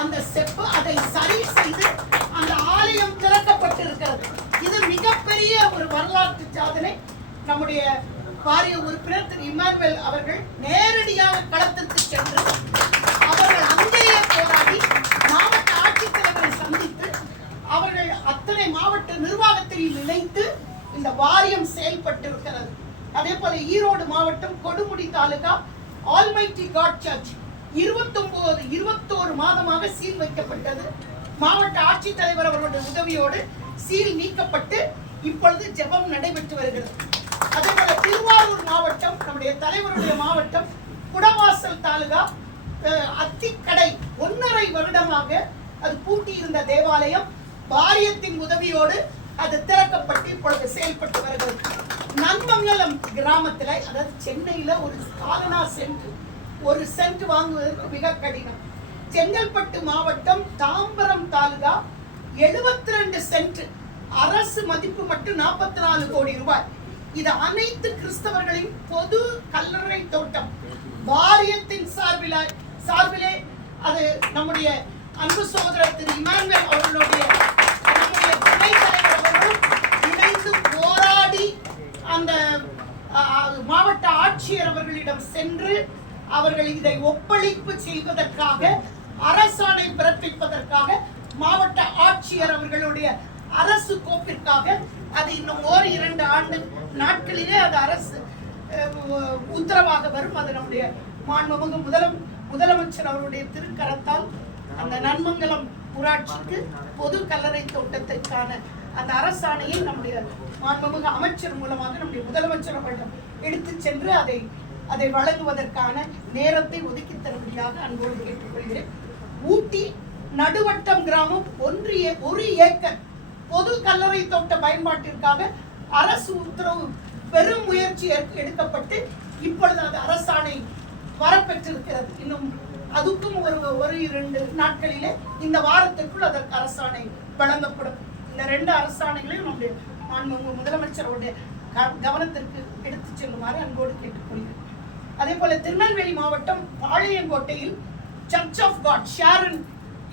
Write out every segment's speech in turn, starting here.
அந்த செப்பு அதை சரி செய்து அந்த ஆலயம் திறக்கப்பட்டிருக்கிறது. இது மிகப்பெரிய ஒரு வரலாற்று சாதனை. நம்முடைய வாரிய உறுப்பினர் திரு இமானுவேல் அவர்கள் நேரடியாக களத்திற்கு சென்று அவர்கள் அங்கேயே போராடி மாவட்ட ஆட்சித்தலைவரை சந்தித்து அவர்கள் அத்தனை மாவட்ட நிர்வாகத்தையும் இணைத்து இந்த வாரியம் செயல்பட்டிருக்கிறது. அதே போல ஈரோடு மாவட்டம் Kodumudi taluka almighty God church 21 மாதமாக சீல் வைக்கப்பட்டது. மாவட்ட ஆட்சித்தலைவர் அவர்களுடைய உதவியோடு சீல் நீக்கப்பட்டு இப்பொழுது ஜெபம் நடைபெற்று வருகிறது. அதே போல திருவாரூர் மாவட்டம் நம்முடைய தலைவருடைய மாவட்டம் குடவாசல் தாலுகா அத்திக்கடை 1.5 வருடமாக அது பூட்டியிருந்த தேவாலயம் வாரியத்தின் உதவியோடு அது திறக்கப்பட்டு இப்பொழுது செயல்பட்டு வருகிறது. நன்மங்கலம் கிராமத்தில், அதாவது சென்னையில ஒரு காலனா சென்ட், ஒரு சென்ட் வாங்குவதற்கு மிக கடினம். செங்கல்பட்டு மாவட்டம் தாம்பரம் தாலுகா 72 சென்ட், அரசு மதிப்பு மட்டும் 44 கோடி ரூபாய். இது அனைத்து கிறிஸ்தவர்களின் பொது கல்லறை தோட்டம். வாரியத்தின் சார்பிலே அது நம்முடைய அன்பு சகோதரர் திரு இமானுவேல் அவர்களுடைய நம்முடைய துணைத் தலைவர் அவர்களும் இணைந்து போராடி அந்த மாவட்ட ஆட்சியர் அவர்களிடம் சென்று அவர்கள் இதை ஒப்பளிப்பு செய்வதற்காக, அரசாணை பிறப்பிப்பதற்காக மாவட்ட ஆட்சியர் அவர்களுடைய அரசு கோப்பிற்காக அது இன்னும் 1-2 நாட்களிலே அது அரசு உத்தரவாக வரும். அது நம்முடைய மாண்புமிகு முதலமைச்சர் அவருடைய திருக்கரத்தால் அந்த நன்மங்கலம் ஊராட்சிக்கு பொது கல்லறை தோட்டத்திற்கான அந்த அரசாணையை நம்முடைய மாண்புமிகு அமைச்சர் மூலமாக நம்முடைய முதலமைச்சர் அவர்களிடம் எடுத்து சென்று அதை வழங்குவதற்கான நேரத்தை ஒதுக்கி தரும்படியாக அன்போடு கேட்டுக்கொள்கிறேன். ஊட்டி நடுவட்டம் கிராமம் 1 ஏக்கர் பொது கல்லறை தோட்ட பயன்பாட்டிற்காக அரசு உத்தரவு பெரும் முயற்சி எடுக்கப்பட்டு இப்பொழுது அது அரசாணை வரப்பெற்றிருக்கிறது. இன்னும் அதுக்கும் ஒரு 2 நாட்களிலே இந்த வாரத்திற்குள் அதற்கு அரசாணை வழங்கப்படும். இந்த 2 அரசாணைகளையும் நம்முடைய முதலமைச்சருடைய கவனத்திற்கு எடுத்து செல்லுமாறு அன்போடு கேட்டுக்கொள்கிறேன். அதே போல திருநெல்வேலி மாவட்டம் பாளையங்கோட்டையில் சர்ச் ஆஃப் காட் ஷாரன்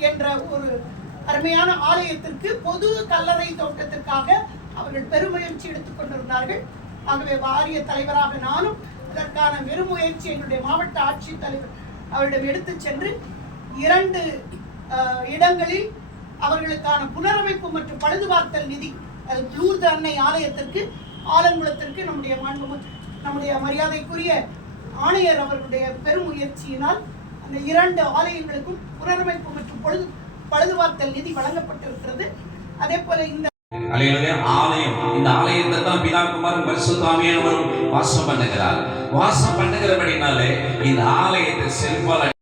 என்ற ஒரு அருமையான ஆலயத்திற்கு பொது கல்லறை தோட்டத்திற்காக அவர்கள் பெருமுயற்சி எடுத்துக் கொண்டிருந்தார்கள். ஆகவே வாரிய தலைவராக நானும் இதற்கான பெருமுயற்சி என்னுடைய மாவட்ட ஆட்சித்தலைவர் அவரிடம் எடுத்து சென்று 2 இடங்களில் அவர்களுக்கான புனரமைப்பு மற்றும் பழுதுபார்த்தல் நிதி, அது லூர்து அன்னை ஆலயத்திற்கு, ஆலங்குளத்திற்கு நம்முடைய மரியாதைக்குரிய ஆணையர் அவர்களுடைய பெருமுயற்சியினால் அந்த 2 ஆலயங்களுக்கும் புனரமைப்பு மற்றும் பழுதுபார்த்தல் நிதி வழங்கப்பட்டிருக்கிறது. அதே போல இந்த ஆலயம், இந்த ஆலயத்தை தான் பிதா குமாரன் பரிசுத்த ஆவியானவரும் வாசம் பண்ணுகிறபடினாலே இந்த ஆலயத்தை செல்வால்